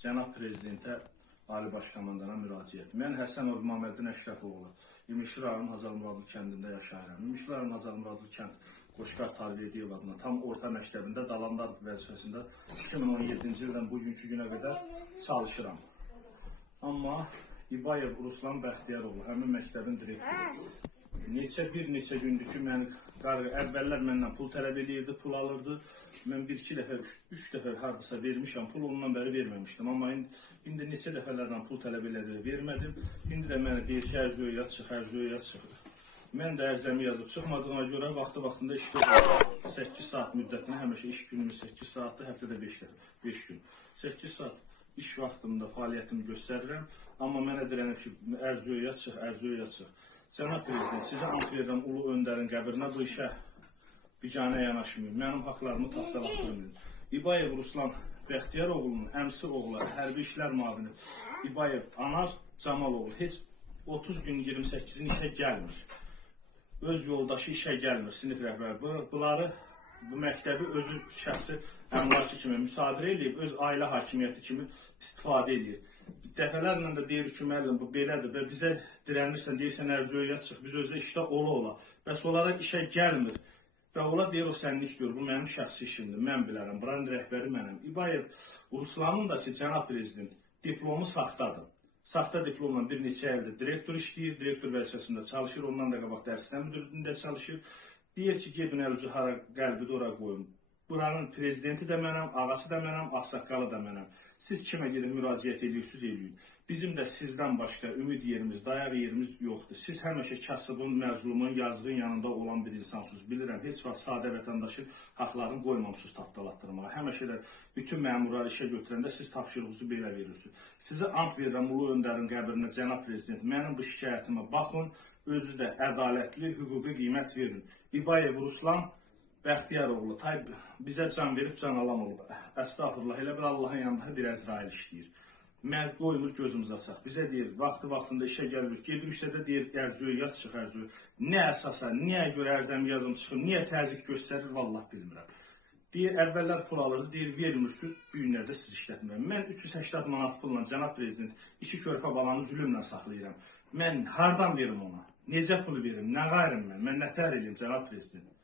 Cənab Prezidentə, Ali Baş Komandana müraciət. Mən Həsənov Məmmədin Əşrəfoğlu, İmişli rayon Hazar Muradlı kəndində yaşayıram. İmişli rayon Hazar Muradlı kənd Qoşqar Tarvediyev adına tam orta məktəbində dalandar vəzifəsində 2017-ci ildən bugünkü günə qədər çalışıram. Amma İbayev Ruslan Bəxtiyaroğlu, həmin məktəbin direktoru, bir neçə gündür ki, əvvəllər məndən pul tələb edirdi, pul alırdı. Mən bir-iki dəfə, üç dəfə hardasa vermişəm, pul ondan bəri verməmişdim. Amma indi neçə dəfələrdən pul tələb elədi, vermədim. İndi də mənə deyir ki, ərzöyə çıxır. Mən də ərzəmi yazıb çıxmadığına görə vaxtında işdə 8 saat müddətinə, həmişə iş günümüz 8 saatdır, həftədə 5 gün. 8 saat iş vaxtımda fəaliyyətimi göstərirəm. Amma mənə deyirəm ki, ərzöyə çıx. Cənab Prezident, sizə ant verirəm Ulu Öndərin qəbrinə bu işə biganə yanaşmayın. Mənim haqlarımı taxtalatdırmayın. İbayev Ruslan Bəxtiyaroğlunun əmsi oğlu, hərbi işlər müavini İbayev Anar Camaloğlu heç 30 gün 28-in işə gəlmir. Öz yoldaşı işə gəlmir, sinif rəhbəri. Bu məktəbi özü şəxsi əmlakı kimi müsadirə edib, öz ailə hakimiyyəti kimi istifadə edir. Dəfələrlə də deyir ki, müəllim, bu belədir və bizə dirənirsən, deyirsən ərzöyə çıx, biz özdə işdə ola. Bəs onlara işə gəlmir və ola deyir, o sənlik diyor, bu mənim şəxsi işimdir, mən bilərəm, buranın rəhbəri mənəm. İbayev Ruslanın da ki, Cənab Prezident, diplomu saxtadır. Saxta diplomla bir neçə ildir direktor işləyir, direktor vəzifəsində çalışır, ondan da qabaq dərslər müdürlüyündə çalışır. Deyir ki, gedin əlucu hara qəlbi də ora qoyun. Buranın prezidenti də mənəm, ağası da mənəm, ağsaqqalı da mənəm. Siz kimə gedin müraciət edirsiniz, eləyin. Bizim də sizdən başqa ümid yerimiz, dayaq yerimiz yoxdur. Siz həmişə kasıbın, məzlumun, yazığın yanında olan bir insansınız. Bilirəm, heç vaxt sadə vətəndaşın haqlarını qoymamışsınız tapdalatdırmağa. Həmişə də bütün məmurları işə götürəndə siz tapşırığınızı belə verirsiniz. Sizə ant verirəm Ulu Öndərin qəbrinə, Cənab Prezident, mənim bu şikayətimə baxın, özü də ədalətli, hüquqi qiymət verin. İbayev Ruslan Bəxtiyaroğlu, bizə can verib can alam olub. Əstağfurullah, elə bir Allahın yanında bir Əzrail işləyir. Mən qoymur gözümüz açaq. Bizə deyir, vaxtında işə gəlirik. Gediriksə də deyir, ərzöyə çıx. Nə əsasa, niyə görə ərzəmi yazım çıxım, niyə təzyiq göstərir, vallah bilmirəm. Deyir, əvvəllər pul alırdı, deyir, vermirsiniz, bu günlərdə siz işlətmirəm. Mən 380 manat pulla, Cənab Prezident, 2 körpə balanı zülümlə saxlayıram. Mən hardan verim ona? Necə pul verim? Nə qayırım mən? Mən nətər eləyim, Cənab Prezident?